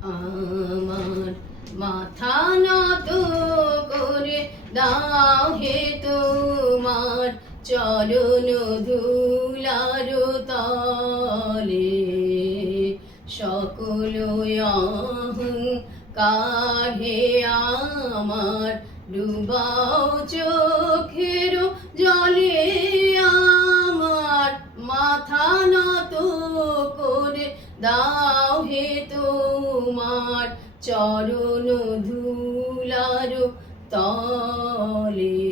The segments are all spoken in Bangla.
আমার মাথা নত করে দাও হে তোমার চরণ ধুলার তলে, সকল অহংকার হে আমার ডুবাও চোখের জলে। আমার মাথা নত করে দাও হে তোমার চরণ ধুলার তলে।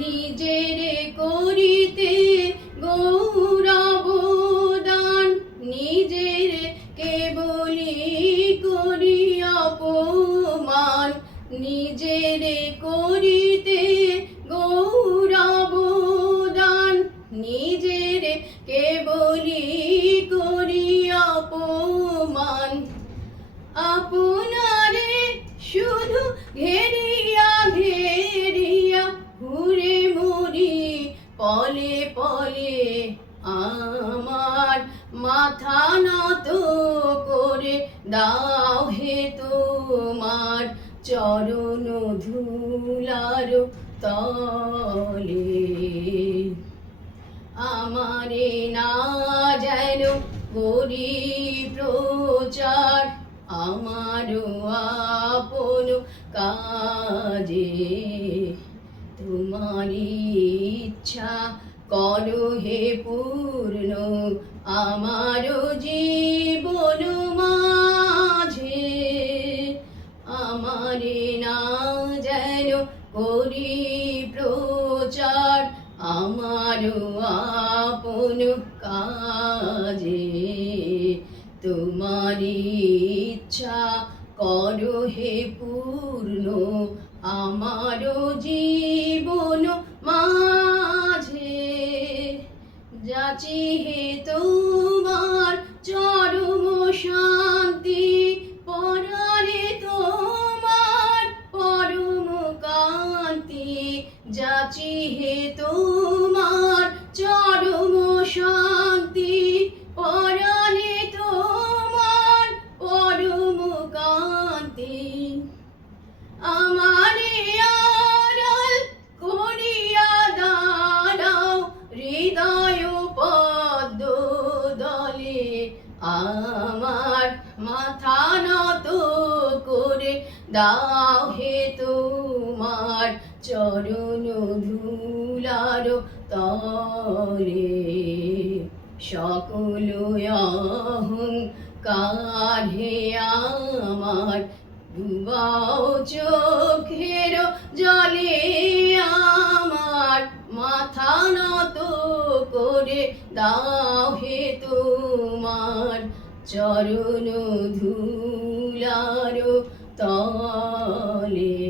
নিজের করিতে গৌরব দান, নিজের কেবলি করি অপমান, নিজের করিতে গৌরব দান, নিজের কেবলি করি অপমান। আপনারে শুধু ঘেরিয়া ঘেরিয়া ঘুরে মরি পলে পলে। আমার মাথা নত করে দাও হে তোমার চরণ ধুলার তলে। আমারে না যেন করি প্রচার, আমারও আপন কাজে। তোমারি ইচ্ছা করো হে পূর্ণ আমারও জীবন মাঝে। আমারে না যেন করি প্রচার, আমারও আপন কাজে। তোমারি ইচ্ছা করো হে পূর্ণ আমারও জীবন মাঝে। যাচি হে তোমার চরম শান্তি, পরারে তোমার পরম কান্তি। যাচি হে তোমার চরম শান্তি, পরারে তোমার পরম কান্তি। আমারে আড়াল করিয়া দাঁড়াও হৃদয় পদ্ম দলে। আমার মাথা নত করে দাও হে তোমার চরণ ধুলার তলে। সকল অহংকার হে আমার ডুবাও চোখের জলে। আমার মাথা নত করে দাও হে তোমার চরণ ধুলার তলে।